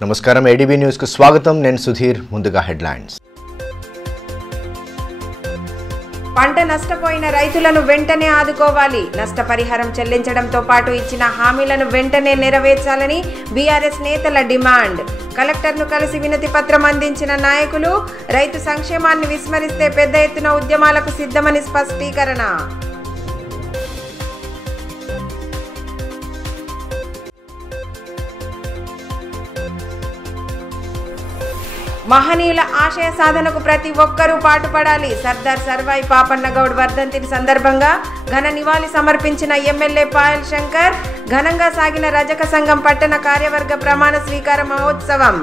నమస్కారం ADB news కు స్వాగతం నేను సుధీర్ ముందుగా హెడ్లైన్స్ పంట నష్టపోయిన రైతులను వెంటనే ఆదుకోవాలి నష్టపరిహారం చెల్లించడంతో పాటు ఇచ్చిన హామీలను వెంటనే నెరవేర్చాలని బీఆర్ఎస్ నేతల డిమాండ్ కలెక్టర్ను కలిసి వినతి పత్రం అందించిన నాయకులు రైతు సంక్షేమాన్ని విస్మరిస్తే పెద్ద ఎత్తున ఉద్యమాలకు సిద్ధమని స్పష్టీకరణ మహనీయుల ఆశయ సాధనకు ప్రతి ఒక్కరూ పాటుపడాలి సర్దార్ సర్వాయి పాపన్న గౌడ్ వర్ధంతి సందర్భంగా ఘన నివాళి సమర్పించిన ఎమ్మెల్యే పాయల్ శంకర్ ఘనంగా సాగిన రజక సంఘం పట్టణ కార్యవర్గ ప్రమాణ స్వీకార మహోత్సవం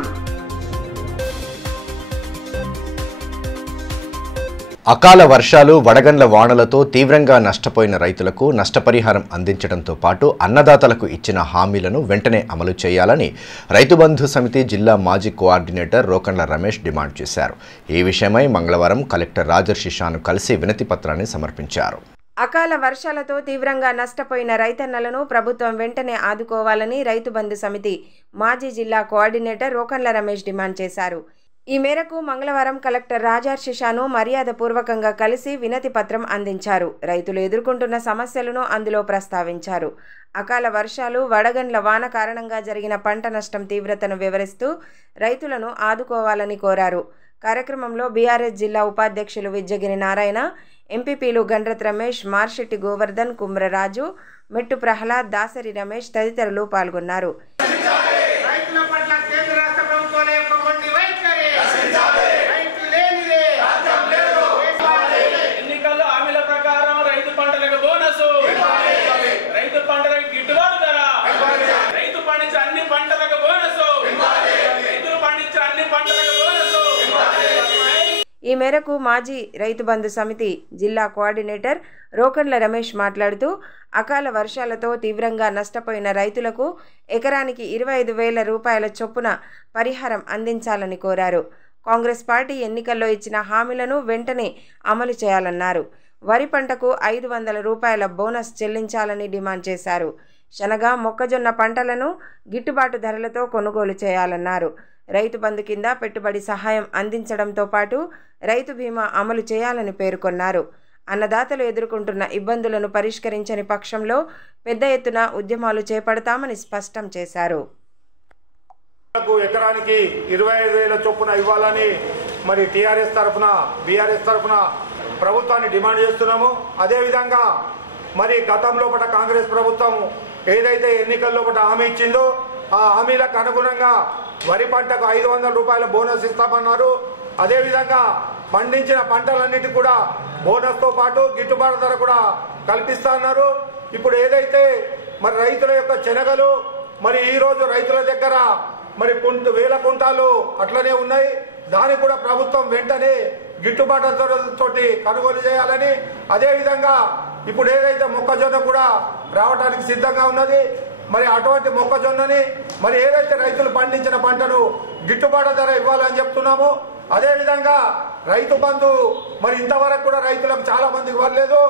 అకాల వర్షాలు వడగండ్ల వానలతో తీవ్రంగా నష్టపోయిన రైతులకు నష్టపరిహారం అందించడంతో పాటు అన్నదాతలకు ఇచ్చిన హామీలను వెంటనే అమలు చేయాలని రైతు బంధు సమితి జిల్లా మాజీ కోఆర్డినేటర్ రోకండ్ల రమేష్ డిమాండ్ చేశారు. ఈ విషయమై మంగళవారం కలెక్టర్ రాజర్షిషాను కలిసి వినతి పత్రాన్ని సమర్పించారు. అకాల వర్షాలతో తీవ్రంగా నష్టపోయిన రైతన్నలను ప్రభుత్వం వెంటనే ఆదుకోవాలని రైతు బంధు సమితి మాజీ జిల్లా కోఆర్డినేటర్ రోకండ్ల రమేష్ డిమాండ్ చేశారు. ఈ మేరకు మంగళవారం కలెక్టర్ రాజర్షిషాను మర్యాదపూర్వకంగా కలిసి వినతి పత్రం అందించారు. రైతులు ఎదుర్కొంటున్న సమస్యలను అందులో ప్రస్తావించారు. అకాల వర్షాలు వడగండ్ల వాన కారణంగా జరిగిన పంట నష్టం తీవ్రతను వివరిస్తూ రైతులను ఆదుకోవాలని కోరారు. కార్యక్రమంలో బీఆర్ఎస్ జిల్లా ఉపాధ్యక్షులు విజ్జగిరి నారాయణ, ఎంపీపీలు గండ్రత్ రమేష్, మార్షెట్టి గోవర్ధన్, కుమ్రరాజు, మెట్టు ప్రహ్లాద్, దాసరి రమేష్ తదితరులు పాల్గొన్నారు. ఈ మేరకు మాజీ రైతు బంధు సమితి జిల్లా కోఆర్డినేటర్ రోకండ్ల రమేష్ మాట్లాడుతూ అకాల వర్షాలతో తీవ్రంగా నష్టపోయిన రైతులకు ఎకరానికి 25,000 రూపాయల చొప్పున పరిహారం అందించాలని కోరారు. కాంగ్రెస్ పార్టీ ఎన్నికల్లో ఇచ్చిన హామీలను వెంటనే అమలు చేయాలన్నారు. వరి పంటకు 500 రూపాయల బోనస్ చెల్లించాలని డిమాండ్ చేశారు. శనగ, మొక్కజొన్న పంటలను గిట్టుబాటు ధరలతో కొనుగోలు చేయాలన్నారు. రైతు బంధు కింద పెట్టుబడి సహాయం అందించడంతో పాటు రైతు బీమా అమలు చేయాలని పేర్కొన్నారు. అన్నదాతలు ఎదుర్కొంటున్న ఇబ్బందులను పరిష్కరించని పక్షంలో పెద్ద ఎత్తున ఉద్యమాలు చేపడతామని స్పష్టం చేశారు. ఎకరానికి 25,000 చొప్పున ఇవ్వాలని మరి టీఆర్ఎస్ తరఫున బీఆర్ఎస్ తరఫున ప్రభుత్వాన్ని డిమాండ్ చేస్తున్నాము. అదేవిధంగా మరి గతంలో కాంగ్రెస్ ప్రభుత్వం ఏదైతే ఎన్నికల్లో హామీ ఇచ్చిందో ఆ హామీలకు అనుగుణంగా వరి పంటకు 500 రూపాయల బోనస్ ఇస్తామన్నారు. అదేవిధంగా పండించిన పంటలన్నిటి కూడా బోనస్తో పాటు గిట్టుబాటు ధర కూడా కల్పిస్తా ఉన్నారు. ఇప్పుడు ఏదైతే మరి రైతుల యొక్క శనగలు మరి ఈరోజు రైతుల దగ్గర మరి 1,000 కుంటాలు అట్లనే ఉన్నాయి. దానికి కూడా ప్రభుత్వం వెంటనే గిట్టుబాటు ధరతోటి కొనుగోలు చేయాలని, అదేవిధంగా ఇప్పుడు ఏదైతే మొక్కజొన్న కూడా రావడానికి సిద్ధంగా ఉన్నది మరి అటువంటి మొక్కజొన్నని మరి ఏదైతే రైతులు పండించిన పంటను గిట్టుబాటు ధర ఇవ్వాలని చెప్తున్నాము. అదేవిధంగా రైతు బంధు మరి ఇంతవరకు కూడా రైతులకు చాలా మందికి ఇవ్వలేదు.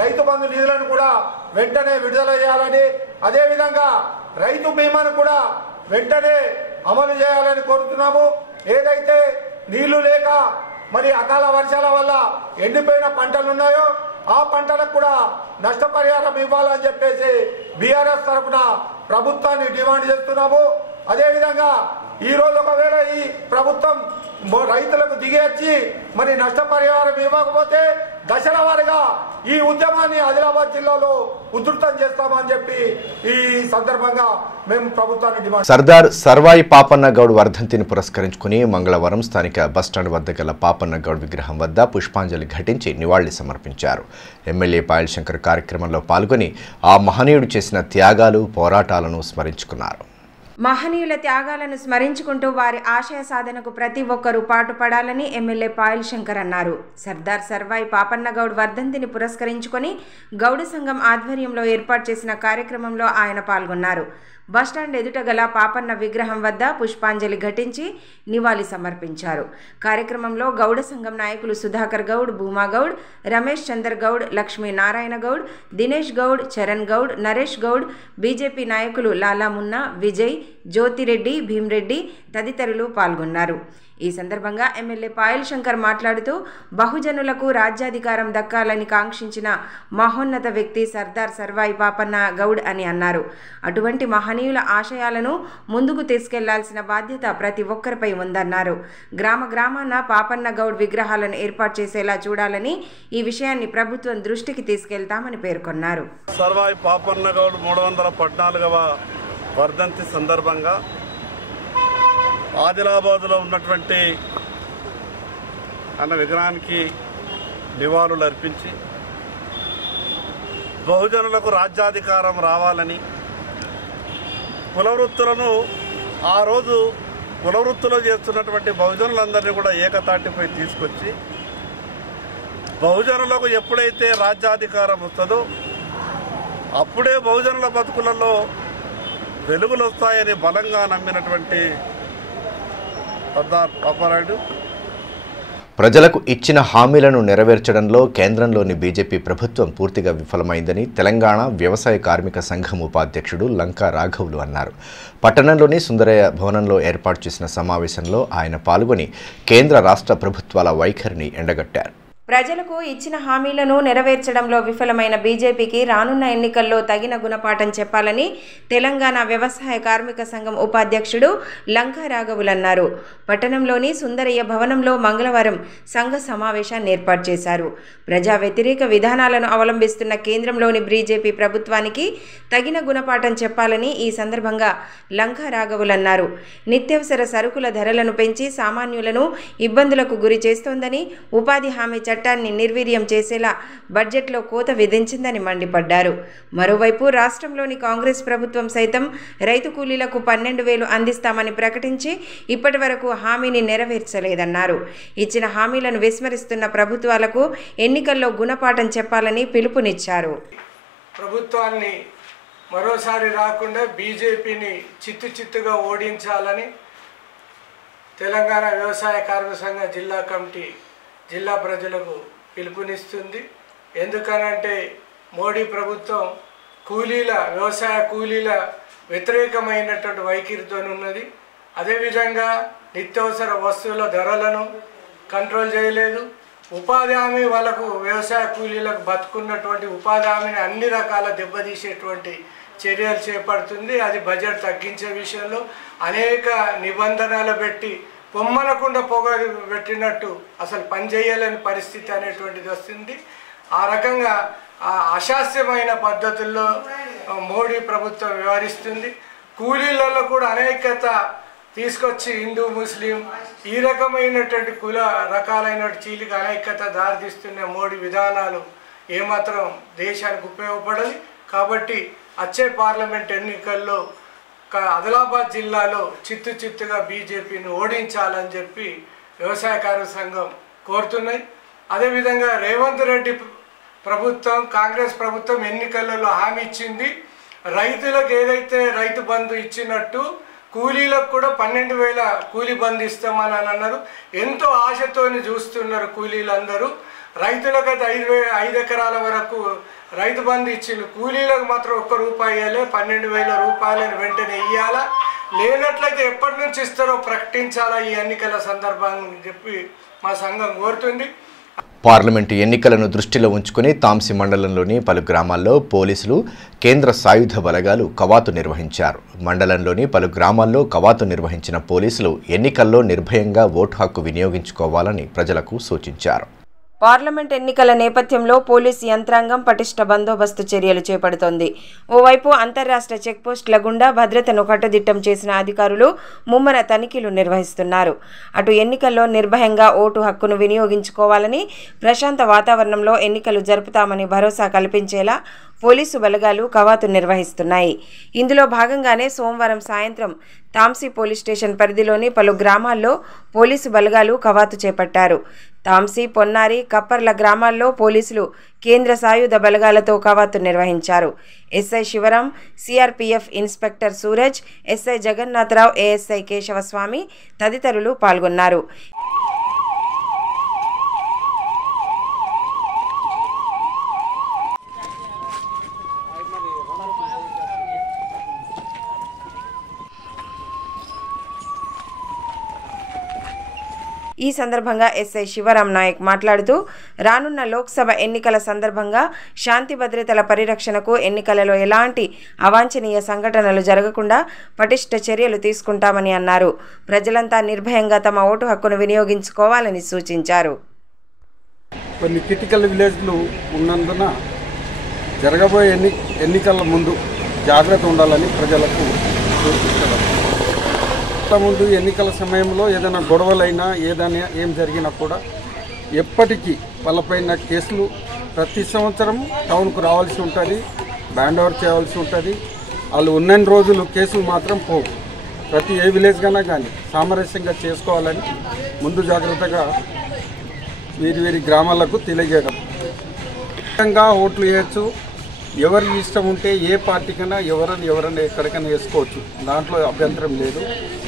రైతు బంధు నిధులను కూడా వెంటనే విడుదల చేయాలని, అదేవిధంగా రైతు బీమాను కూడా వెంటనే అమలు చేయాలని కోరుతున్నాము. ఏదైతే నీళ్లు లేక మరి అకాల వర్షాల వల్ల ఎండిపోయిన పంటలు ఉన్నాయో ఆ పంటలకు కూడా నష్టపరిహారం ఇవ్వాలని చెప్పేసి బీఆర్ఎస్ తరఫున ప్రభుత్వాన్ని డిమాండ్ చేస్తున్నాము. అదేవిధంగా ఈ రోజు ఒకవేళ ఈ ప్రభుత్వం రైతులకు దిగేచ్చి మరి నష్టపరిహారం ఇవ్వకపోతే దశల వారీగా ఈ ఉద్యమాన్ని ఆదిలాబాద్ జిల్లాలో ఉధృతం చేస్తామని చెప్పి ఈ సందర్భంగా మేము ప్రభుత్వాన్ని డిమాండ్. సర్దార్ సర్వాయి పాపన్న గౌడ్ వర్ధంతిని పురస్కరించుకుని మంగళవారం స్థానిక బస్టాండ్ వద్ద గల పాపన్న గౌడ్ విగ్రహం వద్ద పుష్పాంజలి ఘటించి నివాళి సమర్పించారు. ఎమ్మెల్యే పాయల్ శంకర్ కార్యక్రమంలో పాల్గొని ఆ మహనీయుడు చేసిన త్యాగాలు, పోరాటాలను స్మరించుకున్నారు. మహనీయుల త్యాగాలను స్మరించుకుంటూ వారి ఆశయ సాధనకు ప్రతి ఒక్కరూ పాటుపడాలని ఎమ్మెల్యే పాయల్ శంకర్ అన్నారు. సర్దార్ సర్వాయి పాపన్న గౌడ్ వర్ధంతిని పురస్కరించుకొని గౌడ సంఘం ఆధ్వర్యంలో ఏర్పాటు చేసిన కార్యక్రమంలో ఆయన పాల్గొన్నారు. బస్టాండ్ ఎదుట గల పాపన్న విగ్రహం వద్ద పుష్పాంజలి ఘటించి నివాళి సమర్పించారు. కార్యక్రమంలో గౌడ సంఘం నాయకులు సుధాకర్ గౌడ్, భూమా గౌడ్, రమేష్ చందర్ గౌడ్, లక్ష్మీ నారాయణ గౌడ్, దినేష్ గౌడ్, చరణ్ గౌడ్, నరేష్ గౌడ్, బీజేపీ నాయకులు లాలా మున్నా, విజయ్, జ్యోతిరెడ్డి, భీమ్రెడ్డి తదితరులు పాల్గొన్నారు. ఈ సందర్భంగా ఎమ్మెల్యే పాయల్ శంకర్ మాట్లాడుతూ బహుజనులకు రాజ్యాధికారం దక్కాలని కాంక్షించిన మహోన్నత వ్యక్తి సర్దార్ సర్వాయి పాపన్న గౌడ్ అని అన్నారు. అటువంటి మహనీయుల ఆశయాలను ముందుకు తీసుకెళ్లాల్సిన బాధ్యత ప్రతి ఒక్కరిపై ఉందన్నారు. గ్రామాన పాపన్న గౌడ్ విగ్రహాలను ఏర్పాటు చేసేలా చూడాలని, ఈ విషయాన్ని ప్రభుత్వం దృష్టికి తీసుకెళ్తామని పేర్కొన్నారు. సర్వాయి పాపన్న గౌడ్ 314వ వర్ధంతి సందర్భంగా ఆదిలాబాద్లో ఉన్నటువంటి అన్న విగ్రహానికి నివాళులు అర్పించి బహుజనులకు రాజ్యాధికారం రావాలని, కులవృత్తులను ఆ రోజు కులవృత్తులు చేస్తున్నటువంటి బహుజనులందరినీ కూడా ఏకతాటిపై తీసుకొచ్చి బహుజనులకు ఎప్పుడైతే రాజ్యాధికారం వస్తుందో అప్పుడే బహుజనుల బతుకులలో వెలుగులు వస్తాయని బలంగా నమ్మినటువంటి సర్దార్ పాపారాయుడు ప్రజలకు ఇచ్చిన హామీలను నెరవేర్చడంలో కేంద్రంలోని బీజేపీ ప్రభుత్వం పూర్తిగా విఫలమైందని తెలంగాణ వ్యవసాయ కార్మిక సంఘం ఉపాధ్యక్షుడు లంకా రాఘవులు అన్నారు. పట్టణంలోని సుందరయ్య భవనంలో ఏర్పాటు చేసిన సమావేశంలో ఆయన పాల్గొని కేంద్ర రాష్ట్ర ప్రభుత్వాల వైఖరిని ఎండగట్టారు. ప్రజలకు ఇచ్చిన హామీలను నెరవేర్చడంలో విఫలమైన బీజేపీకి రానున్న ఎన్నికల్లో తగిన గుణపాఠం చెప్పాలని తెలంగాణ వ్యవసాయ కార్మిక సంఘం ఉపాధ్యక్షుడు లంకా రాఘవులు అన్నారు. పట్టణంలోని సుందరయ్య భవనంలో మంగళవారం సంఘ సమావేశాన్ని ఏర్పాటు చేశారు. ప్రజా వ్యతిరేక విధానాలను అవలంబిస్తున్న కేంద్రంలోని బీజేపీ ప్రభుత్వానికి తగిన గుణపాఠం చెప్పాలని ఈ సందర్భంగా లంకా రాఘవులు అన్నారు. నిత్యావసర సరుకుల ధరలను పెంచి సామాన్యులను ఇబ్బందులకు గురి చేస్తోందని, ఉపాధి హామీ చట్టాన్ని నిర్వీర్యం చేసేలా బడ్జెట్లో కోత విధించిందని మండిపడ్డారు. మరోవైపు రాష్ట్రంలోని కాంగ్రెస్ ప్రభుత్వం సైతం రైతు కూలీలకు 12,000 అందిస్తామని ప్రకటించి ఇప్పటి వరకు హామీని నెరవేర్చలేదన్నారు. ఇచ్చిన హామీలను విస్మరిస్తున్న ప్రభుత్వాలకు ఎన్నికల్లో గుణపాఠం చెప్పాలని పిలుపునిచ్చారు. ప్రభుత్వాన్ని మరోసారి రాకుండా బీజేపీని చిత్తుగా ఓడించాలని తెలంగాణ వ్యవసాయ కార్మిక సంఘ జిల్లా కమిటీ జిల్లా ప్రజలకు పిలుపునిస్తుంది. ఎందుకనంటే మోడీ ప్రభుత్వం వ్యవసాయ కూలీల వ్యతిరేకమైనటువంటి వైఖరితో ఉన్నది. అదేవిధంగా నిత్యావసర వస్తువుల ధరలను కంట్రోల్ చేయలేదు. ఉపాధి హామీ వాళ్ళకు వ్యవసాయ కూలీలకు బతుకున్నటువంటి ఉపాధి హామీని అన్ని రకాల దెబ్బతీసేటువంటి చర్యలు చేపడుతుంది. అది బడ్జెట్ తగ్గించే విషయంలో అనేక నిబంధనలు పెట్టి పొమ్మనకుండా పొగ పెట్టినట్టు అసలు పనిచేయలేని పరిస్థితి అనేటువంటిది వస్తుంది. ఆ రకంగా అశాస్త్రమైన పద్ధతుల్లో మోడీ ప్రభుత్వం వ్యవహరిస్తుంది. కూలీలలో కూడా అనేకత తీసుకొచ్చి హిందూ ముస్లిం ఈ రకమైనటువంటి రకాలైన చీలిక అనేకత దారితీస్తున్న మోడీ విధానాలు ఏమాత్రం దేశానికి ఉపయోగపడదు. కాబట్టి వచ్చే పార్లమెంట్ ఎన్నికల్లో ఆదిలాబాద్ జిల్లాలో చిత్తుగా బీజేపీని ఓడించాలని చెప్పి వ్యవసాయ కార్మిక సంఘం కోరుతున్నాయి. అదేవిధంగా రేవంత్ రెడ్డి ప్రభుత్వం కాంగ్రెస్ ప్రభుత్వం ఎన్నికలలో హామీ ఇచ్చింది. రైతులకు ఏదైతే రైతు బంధు ఇచ్చినట్టు కూలీలకు కూడా 12,000 కూలీ బంధు ఇస్తామని అన్నారు. ఎంతో ఆశతోని చూస్తున్నారు కూలీలందరూ. రైతులకైతే 5 ఎకరాల వరకు రైతు బంధు ఇచ్చింది. కూలీలకు మాత్రం ₹1 ఇవ్వలే. 12,000 రూపాయలను వెంటనే ఇవ్వాలా, లేనట్లయితే ఎప్పటి నుంచి ఇస్తారో ప్రకటించాలా ఈ ఎన్నికల సందర్భంగా చెప్పి మా సంఘం కోరుతుంది. పార్లమెంటు ఎన్నికలను దృష్టిలో ఉంచుకుని తాంసి మండలంలోని పలు గ్రామాల్లో పోలీసులు, కేంద్ర సాయుధ బలగాలు కవాతు నిర్వహించారు. మండలంలోని పలు గ్రామాల్లో కవాతు నిర్వహించిన పోలీసులు ఎన్నికల్లో నిర్భయంగా ఓటు హక్కు వినియోగించుకోవాలని ప్రజలకు సూచించారు. పార్లమెంట్ ఎన్నికల నేపథ్యంలో పోలీసు యంత్రాంగం పటిష్ట బందోబస్తు చర్యలు చేపడుతోంది. ఓవైపు అంతర్రాష్ట్ర చెక్పోస్టుల గుండా భద్రతను కట్టుదిట్టం చేసిన అధికారులు ముమ్మర తనిఖీలు నిర్వహిస్తున్నారు. అటు ఎన్నికల్లో నిర్భయంగా ఓటు హక్కును వినియోగించుకోవాలని, ప్రశాంత వాతావరణంలో ఎన్నికలు జరుపుతామని భరోసా కల్పించేలా పోలీసు బలగాలు కవాతు నిర్వహిస్తున్నాయి. ఇందులో భాగంగానే సోమవారం సాయంత్రం తాంసీ పోలీస్ స్టేషన్ పరిధిలోని పలు గ్రామాల్లో పోలీసు బలగాలు కవాతు చేపట్టారు. తాంసీ, పొన్నారి, కప్పర్ల గ్రామాల్లో పోలీసులు కేంద్ర సాయుధ బలగాలతో కవాతు నిర్వహించారు. SI Sivaram, CRPF inspector Suraj, SI Jagannatharao, ASI Keshavaswamy తదితరులు పాల్గొన్నారు. ఈ సందర్భంగా ఎస్ఐ శివరాం నాయక్ మాట్లాడుతూ రానున్న లోక్సభ ఎన్నికల సందర్భంగా శాంతి భద్రతల పరిరక్షణకు ఎన్నికలలో ఎలాంటి అవాంఛనీయ సంఘటనలు జరగకుండా పటిష్ట చర్యలు తీసుకుంటామని అన్నారు. ప్రజలంతా నిర్భయంగా తమ ఓటు హక్కును వినియోగించుకోవాలని సూచించారు. కొన్ని క్రిటికల్ విలేజ్లు ఉన్నందున జరగబోయే ఎన్నికల ముందు జాగ్రత్త ఉండాలని ప్రజలకు సూచించారు. ముందు ఎన్నికల సమయంలో ఏదైనా గొడవలైనా ఏదైనా ఏం జరిగినా కూడా ఎప్పటికీ వాళ్ళపైన కేసులు ప్రతి సంవత్సరం టౌన్కు రావాల్సి ఉంటుంది, బ్యాండ్ ఓవర్ చేయాల్సి ఉంటుంది. వాళ్ళు ఉన్నన్ని రోజులు కేసులు మాత్రం పోవు. ప్రతి ఏ విలేజ్ కన్నా కానీ సామరస్యంగా చేసుకోవాలని ముందు జాగ్రత్తగా వీరి గ్రామాలకు తెలియజేయడం. ఖచ్చితంగా ఓట్లు వేయచ్చు. ఎవరికి ఇష్టం ఉంటే ఏ పార్టీకైనా ఎవరైనా ఎక్కడికైనా వేసుకోవచ్చు. దాంట్లో అభ్యంతరం లేదు.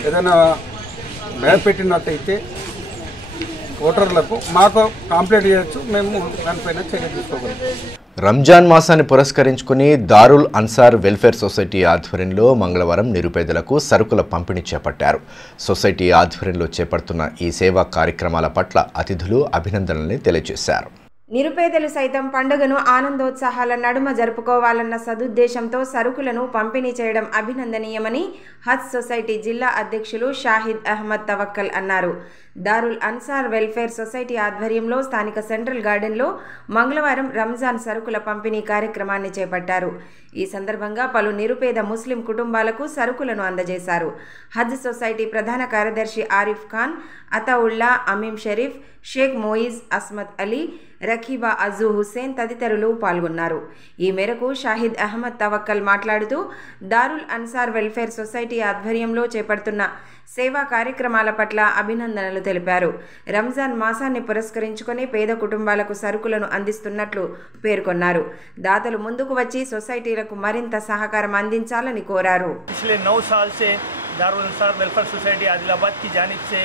ఏదైనా భయపెట్టినట్టయితే ఓటర్లకు మాకు కంప్లైంట్ చేయొచ్చు, మేము దానిపైన చర్య తీసుకోగలం. రంజాన్ మాసాన్ని పురస్కరించుకుని దారుల్ అన్సార్ వెల్ఫేర్ సొసైటీ ఆధ్వర్యంలో మంగళవారం నిరుపేదలకు సరుకుల పంపిణీ చేపట్టారు. సొసైటీ ఆధ్వర్యంలో చేపడుతున్న ఈ సేవా కార్యక్రమాల పట్ల అతిథులు అభినందనల్ని తెలియజేశారు. నిరుపేదలు సైతం పండుగను ఆనందోత్సాహాల నడుమ జరుపుకోవాలన్న సదుద్దేశంతో సరుకులను పంపిణీ చేయడం అభినందనీయమని హజ్ సొసైటీ జిల్లా అధ్యక్షులు షాహిద్ అహ్మద్ తవక్కల్ అన్నారు. దారుల్ అన్సార్ వెల్ఫేర్ సొసైటీ ఆధ్వర్యంలో స్థానిక సెంట్రల్ గార్డెన్లో మంగళవారం రంజాన్ సరుకుల పంపిణీ కార్యక్రమాన్ని చేపట్టారు. ఈ సందర్భంగా పలు నిరుపేద ముస్లిం కుటుంబాలకు సరుకులను అందజేశారు. హజ్ సొసైటీ ప్రధాన కార్యదర్శి ఆరిఫ్ ఖాన్, అతావుల్లా, అమీం షరీఫ్, షేక్ మోయిజ్, అస్మత్ అలీ, రఖీబా అజూ హుస్సేన్ తదితరులు పాల్గొన్నారు. ఈ మేరకు షాహిద్ అహ్మద్ తవక్కల్ మాట్లాడుతూ దారుల్ అన్సార్ వెల్ఫేర్ సొసైటీ ఆధ్వర్యంలో చేపడుతున్న సేవా కార్యక్రమాల పట్ల అభినందనలు తెలిపారు. రంజాన్ మాసాన్ని పురస్కరించుకొని పేద కుటుంబాలకు సరుకులను అందిస్తున్నట్లు పేర్కొన్నారు. దాతలు ముందుకు వచ్చి సొసైటీలకు మరింత సహకారం అందించాలని కోరారు. पिछले 9 साल से दारुल अंसार वेलफेयर सोसाइटी आदिलाबाद की जानिब से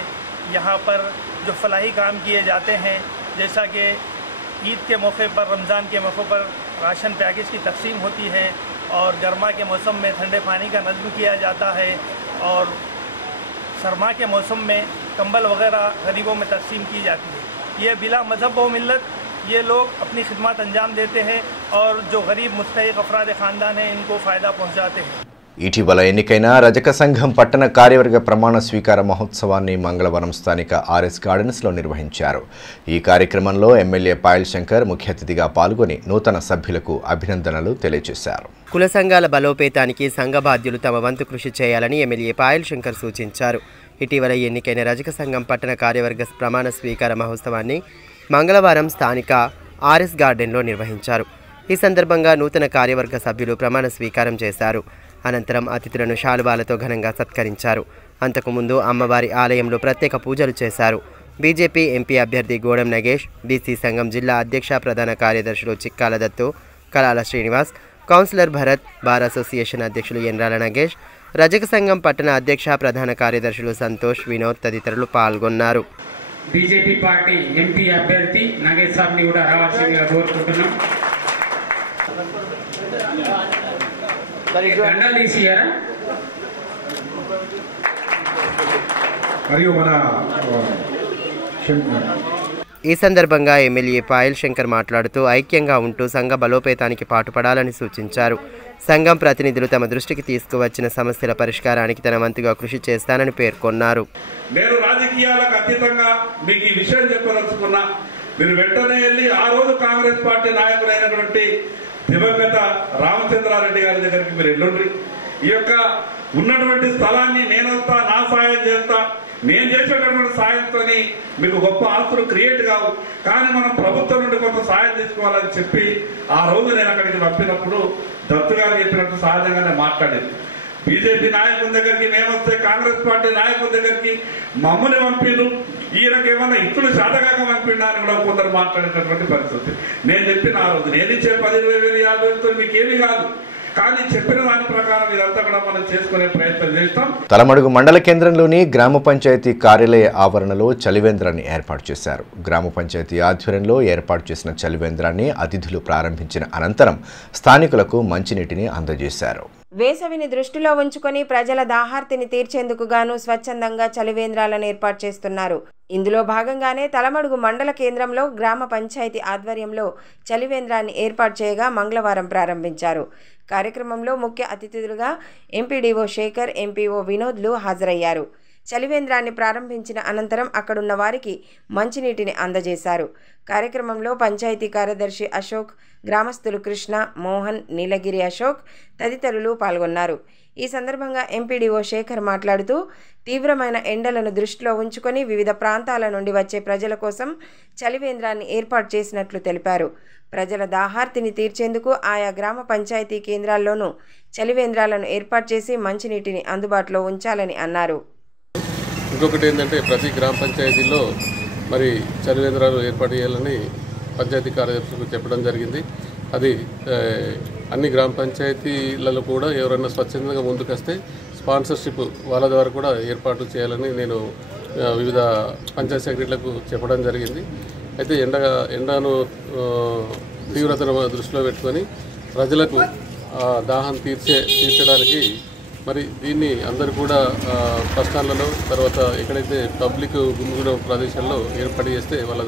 यहाँ पर जो फलाही काम किए जाते हैं, जैसा कि ईद के मौके पर, रमज़ान के मौके पर राशन पैकेज की तकसीम होती है और गर्मा के मौसम में ठंडे पानी का नज़्म किया जाता है और सरमा के मौसम में कंबल वगैरह गरीबों में तकसीम की जाती है. ये बिला मज़हब व मिल्लत ये लोग अपनी खिदमत अंजाम देते हैं और जो गरीब मुस्तहिक़ अफराद ख़ानदान हैं इनको फ़ायदा पहुँचाते हैं. ఇటీవల ఎన్నికైన రజక సంఘం పట్టణ కార్యవర్గ ప్రమాణ స్వీకార మహోత్సవాన్ని మంగళవారం స్థానిక ఆర్ఎస్ గార్డెన్స్లో నిర్వహించారు. ఈ కార్యక్రమంలో ఎమ్మెల్యే పాయల్ శంకర్ ముఖ్య అతిథిగా పాల్గొని నూతన సభ్యులకు అభినందనలు తెలియజేశారు. కుల సంఘాల బలోపేతానికి సంఘ బాధ్యులు తమ వంతు కృషి చేయాలని ఎమ్మెల్యే పాయల్ శంకర్ సూచించారు. ఇటీవల ఎన్నికైన రజక సంఘం పట్టణ కార్యవర్గ ప్రమాణ స్వీకార మహోత్సవాన్ని మంగళవారం స్థానిక ఆర్ఎస్ గార్డెన్లో నిర్వహించారు. ఈ సందర్భంగా నూతన కార్యవర్గ సభ్యులు ప్రమాణ స్వీకారం చేశారు. అనంతరం అతిథులను శాలువాలతో ఘనంగా సత్కరించారు. అంతకుముందు అమ్మవారి ఆలయంలో ప్రత్యేక పూజలు చేశారు. బీజేపీ ఎంపీ అభ్యర్థి గోడం నగేష్, బీసీ సంఘం జిల్లా అధ్యక్ష ప్రధాన కార్యదర్శులు Chikkala Dattu, Kalala Srinivas, councillor Bharath, bar association అధ్యక్షులు ఎన్రాల నగేష్, రజక సంఘం పట్టణ అధ్యక్ష ప్రధాన కార్యదర్శులు సంతోష్, వినోద్ తదితరులు పాల్గొన్నారు. బీజేపీ పార్టీ ఎంపీ అభ్యర్థి నగేష్ సార్ని కూడా రావాల్సిందిగా కోరుకుంటున్నాం. దండలు తీసియారా మరియు మన ఈ సందర్భంగా ఎమ్మెల్యే పాయల్ శంకర్ మాట్లాడుతూ ఐక్యంగా ఉంటూ సంఘ బలోపేతానికి పాటుపడాలని సూచించారు. సంఘం ప్రతినిధులు తమ దృష్టికి తీసుకువచ్చిన సమస్యల పరిష్కారానికి తన వంతుగా కృషి చేస్తానని పేర్కొన్నారు. నేను రాజకీయాలకు అతీతంగా మీకు ఈ విషయం చెప్పదలుచుకున్నా. మీరు వెంటనే వెళ్ళి ఆ రోజు కాంగ్రెస్ పార్టీ నాయకుడైనటువంటి దివంగత రామచంద్రారెడ్డి గారి దగ్గరికి మీరు ఎల్లుండ్రి. ఈ యొక్క ఉన్నటువంటి స్థలాన్ని నేను వస్తా, నా సాయం చేస్తా, నేను చేసేటటువంటి సాయంతో మీకు గొప్ప ఆస్తులు క్రియేట్ కావు, కానీ మనం ప్రభుత్వం నుండి కొంత సాయం తీసుకోవాలని చెప్పి ఆ రోజు నేను అక్కడికి పంపినప్పుడు దత్తు గారు చెప్పినట్టు సహజంగానే మాట్లాడేది. బీజేపీ నాయకుల దగ్గరికి మేము వస్తే కాంగ్రెస్ పార్టీ నాయకుల దగ్గరికి మమ్మల్ని పంపిను, ఈయనకి ఏమన్నా ఇట్లు శాతకాక పంపిండా అని కూడా కొందరు మాట్లాడేటటువంటి పరిస్థితి. నేను చెప్పిన ఆ రోజు నేను ఇచ్చే 10,000, 50,000 మీకేమీ కాదు, కానీ చెప్పిన దాని ప్రకారం ఇదంతా కూడా మనం చేసుకునే ప్రయత్నం చేస్తాం. తలమడుగు మండల కేంద్రంలోని గ్రామ పంచాయతీ కార్యాలయ ఆవరణలో చలివేంద్రాన్ని ఏర్పాటు చేశారు. గ్రామ పంచాయతీ ఆధ్వర్యంలో ఏర్పాటు చేసిన చలివేంద్రాన్ని అతిథులు ప్రారంభించిన అనంతరం స్థానికులకు మంచినీటిని అందజేశారు. వేసవిని దృష్టిలో ఉంచుకొని ప్రజల దాహార్తిని తీర్చేందుకు గాను స్వచ్ఛందంగా చలివేంద్రాలను ఏర్పాటు చేస్తున్నారు. ఇందులో భాగంగానే తలమడుగు మండల కేంద్రంలో గ్రామ పంచాయతీ ఆధ్వర్యంలో చలివేంద్రాన్ని ఏర్పాటు చేయగా మంగళవారం ప్రారంభించారు. కార్యక్రమంలో ముఖ్య అతిథులుగా ఎంపీడీఓ శేఖర్, ఎంపీఓ వినోద్లు హాజరయ్యారు. చలివేంద్రాన్ని ప్రారంభించిన అనంతరం అక్కడున్న వారికి మంచినీటిని అందజేశారు. కార్యక్రమంలో పంచాయతీ కార్యదర్శి అశోక్, గ్రామస్తులు కృష్ణ, మోహన్, నీలగిరి అశోక్ తదితరులు పాల్గొన్నారు. ఈ సందర్భంగా ఎంపీడీఓ శేఖర్ మాట్లాడుతూ తీవ్రమైన ఎండలను దృష్టిలో ఉంచుకొని వివిధ ప్రాంతాల నుండి వచ్చే ప్రజల కోసం చలివేంద్రాన్ని ఏర్పాటు చేసినట్లు తెలిపారు. ప్రజల దాహార్తిని తీర్చేందుకు ఆయా గ్రామ పంచాయతీ కేంద్రాల్లోనూ చలివేంద్రాలను ఏర్పాటు చేసి మంచినీటిని అందుబాటులో ఉంచాలని అన్నారు. ఇంకొకటి ఏంటంటే ప్రతి గ్రామ పంచాయతీలో మరి చలివేంద్రాలు ఏర్పాటు చేయాలని పంచాయతీ కార్యదర్శులకు చెప్పడం జరిగింది. అది అన్ని గ్రామ పంచాయతీలలో కూడా ఎవరైనా స్వచ్ఛందంగా ముందుకొస్తే స్పాన్సర్షిప్ వాళ్ళ ద్వారా కూడా ఏర్పాటు చేయాలని నేను వివిధ పంచాయతీ సెక్రటరీలకు చెప్పడం జరిగింది. అయితే ఎండను తీవ్రతను దృష్టిలో పెట్టుకొని ప్రజలకు దాహం తీర్చడానికి మరి దీన్ని అందరూ కూడా బస్టాండ్లలో తర్వాత ఎక్కడైతే పబ్లిక్ గుమిగూడే ప్రదేశాల్లో ఏర్పాటు చేస్తే వాళ్ళ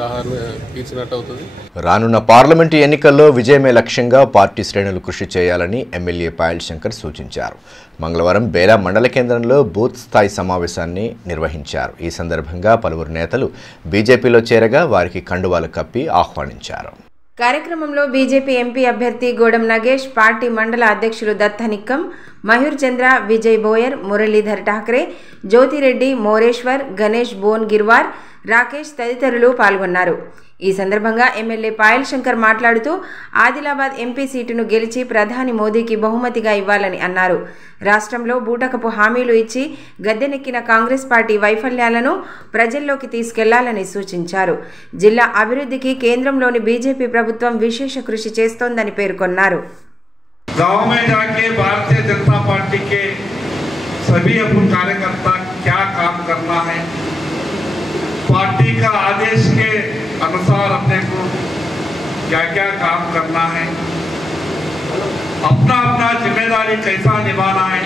దాహాన్ని తీర్చినట్టు అవుతుంది. రానున్న పార్లమెంటు ఎన్నికల్లో విజయమే లక్ష్యంగా పార్టీ శ్రేణులు కృషి చేయాలని ఎమ్మెల్యే పాయల్ శంకర్ సూచించారు. మంగళవారం బేలా మండల కేంద్రంలో బూత్ స్థాయి సమావేశాన్ని నిర్వహించారు. ఈ సందర్భంగా పలువురు నేతలు బీజేపీలో చేరగా వారికి కండువాలు కప్పి ఆహ్వానించారు. కార్యక్రమంలో బీజేపీ ఎంపీ అభ్యర్థి గోడం నగేష్, పార్టీ మండల అధ్యక్షులు దత్తనిక్కం, మయూర్ చంద్ర, విజయ్ బోయర్, మురళీధర్ ఠాక్రే, జ్యోతిరెడ్డి, మోరేశ్వర్, గణేష్ బోన్ గిర్వార్, రాకేష్ తదితరులు పాల్గొన్నారు. ఈ సందర్భంగా ఎమ్మెల్యే పాయల్ శంకర్ మాట్లాడుతూ ఆదిలాబాద్ ఎంపీ సీటును గెలిచి ప్రధాని మోదీకి బహుమతిగా ఇవ్వాలని అన్నారు. రాష్ట్రంలో బూటకపు హామీలు ఇచ్చి గద్దెనెక్కిన కాంగ్రెస్ పార్టీ వైఫల్యాలను ప్రజల్లోకి తీసుకెళ్లాలని సూచించారు. జిల్లా అభివృద్ధికి కేంద్రంలోని బీజేపీ ప్రభుత్వం విశేష కృషి చేస్తోందని పేర్కొన్నారు. गांव में जाके भारतीय जनता पार्टी के सभी अपन कार्यकर्ता क्या काम करना है, पार्टी का आदेश के अनुसार अपने को क्या क्या काम करना है, अपना अपना जिम्मेदारी कैसा निभाना है,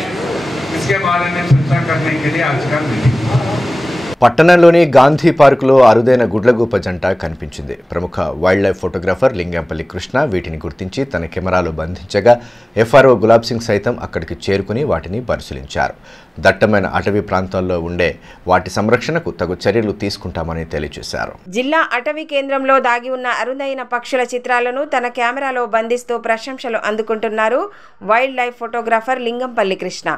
इसके बारे में चर्चा करने के लिए आज का मीटिंग. పట్టణంలోని గాంధీ పార్కులో అరుదైన గుడ్లగూప జంట కనిపించింది. ప్రముఖ wild life photographer Lingampalli Krishna వీటిని గుర్తించి తన కెమెరాలో బంధించగా ఎఫ్ఆర్ఓ గులాబ్ సింగ్ సైతం అక్కడికి చేరుకుని వాటిని పరిశీలించారు. దట్టమైన అటవీ ప్రాంతాల్లో ఉండే వాటి సంరక్షణకు తగు చర్యలు తీసుకుంటామని తెలియజేశారు. జిల్లా అటవీ కేంద్రంలో దాగి ఉన్న అరుదైన పక్షుల చిత్రాలను తన కెమెరాలో బంధిస్తూ ప్రశంసలు అందుకుంటున్నారు wild life photographer Lingampalli Krishna.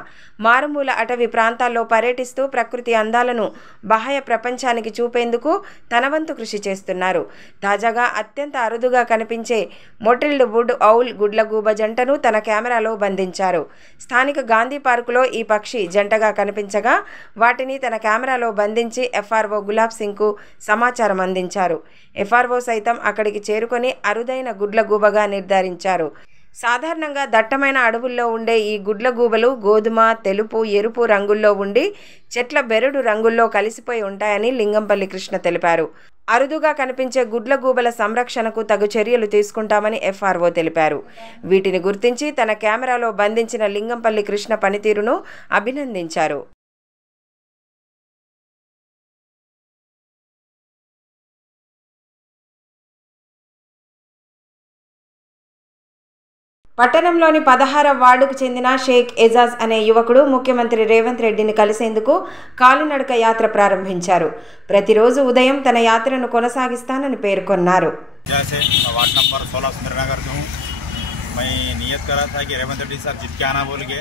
మారుమూల అటవీ ప్రాంతాల్లో పర్యటిస్తూ ప్రకృతి అందాలను బాహ్య ప్రపంచానికి చూపేందుకు తన వంతు కృషి చేస్తున్నారు. తాజాగా అత్యంత అరుదుగా కనిపించే మొటిల్డ్ వుడ్ ఔల్ గుడ్లగూబ జంటను తన కెమెరాలో బంధించారు. స్థానిక గాంధీ పార్కులో ఈ పక్షి జంటగా కనిపించగా వాటిని తన కెమెరాలో బంధించి ఎఫ్ఆర్ఓ గులాబ్ సింగ్కు సమాచారం అందించారు. ఎఫ్ఆర్ఓ సైతం అక్కడికి చేరుకొని అరుదైన గుడ్లగూబగా నిర్ధారించారు. సాధారణంగా దట్టమైన అడవుల్లో ఉండే ఈ గుడ్లగూబలు గోధుమ, తెలుపు, ఎరుపు రంగుల్లో ఉండి చెట్ల బెరడు రంగుల్లో కలిసిపోయి ఉంటాయని లింగంపల్లి కృష్ణ తెలిపారు. అరుదుగా కనిపించే గుడ్లగూబల సంరక్షణకు తగు చర్యలు తీసుకుంటామని ఎఫ్ఆర్ఓ తెలిపారు. వీటిని గుర్తించి తన కెమెరాలో బంధించిన లింగంపల్లి కృష్ణ పనితీరును అభినందించారు. పట్టణంలోని 16వ వార్డుకు చెందిన షేక్ ఎజాజ్ అనే యువకుడు ముఖ్యమంత్రి రేవంత్ రెడ్డిని కలిసేందుకు కాలినడక యాత్ర ప్రారంభించారు. ప్రతిరోజు ఉదయం తన యాత్రను కొనసాగిస్తానని పేర్కొన్నారు. वार्ड नंबर 16 सुंदरनगर से हूँ. मैं नियत करा था कि रेवंत रेड्डी साहब जीत के आना बोल के,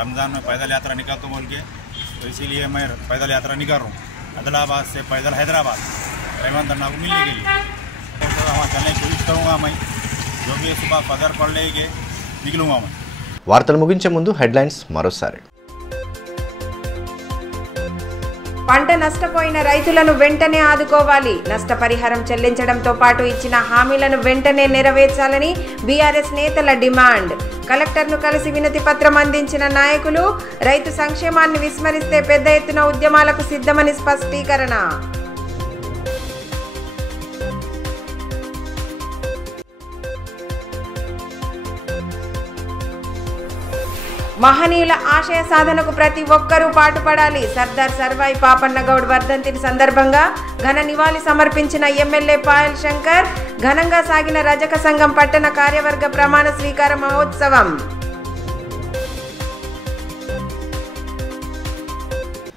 रमज़ान में पैदल यात्रा निकालता बोल के, तो इसीलिए मैं पैदल यात्रा नहीं कर रहा हूँ। आदिलाबाद से पैदल हैदराबाद रेवंत अन्ना को मिलने के लिए तो वहाँ चलने की कोशिश करूँगा मैं, जो भी सुबह फजर पढ़ लेके निकलूँगा मैं। వార్తలు ముగించే ముందు హెడ్లైన్స్ మరోసారి. పంట నష్టపోయిన రైతులను వెంటనే ఆదుకోవాలి. నష్టపరిహారం చెల్లించడంతో పాటు ఇచ్చిన హామీలను వెంటనే నెరవేర్చాలని బీఆర్ఎస్ నేతల డిమాండ్. కలెక్టర్ను కలిసి వినతి పత్రం అందించిన నాయకులు రైతు సంక్షేమాన్ని విస్మరిస్తే పెద్ద ఎత్తున ఉద్యమాలకు సిద్ధమని స్పష్టీకరణ. మహనీయుల ఆశయ సాధనకు ప్రతి ఒక్కరూ పాటుపడాలి. సర్దార్ సర్వాయి పాపన్న గౌడ్ వర్ధంతి సందర్భంగా ఘన నివాళి సమర్పించిన ఎమ్మెల్యే పాయల్ శంకర్. ఘనంగా సాగిన రజక సంఘం పట్టణ కార్యవర్గ ప్రమాణ స్వీకార మహోత్సవం.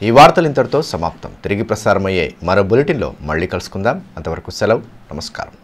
ఈ వార్తలు ఇంతటితో సమాప్తం. తిరిగి ప్రసారమయ్యే మరో బులెటిన్లో మళ్ళీ కలుసుకుందాం. అంతవరకు సెలవు. నమస్కారం.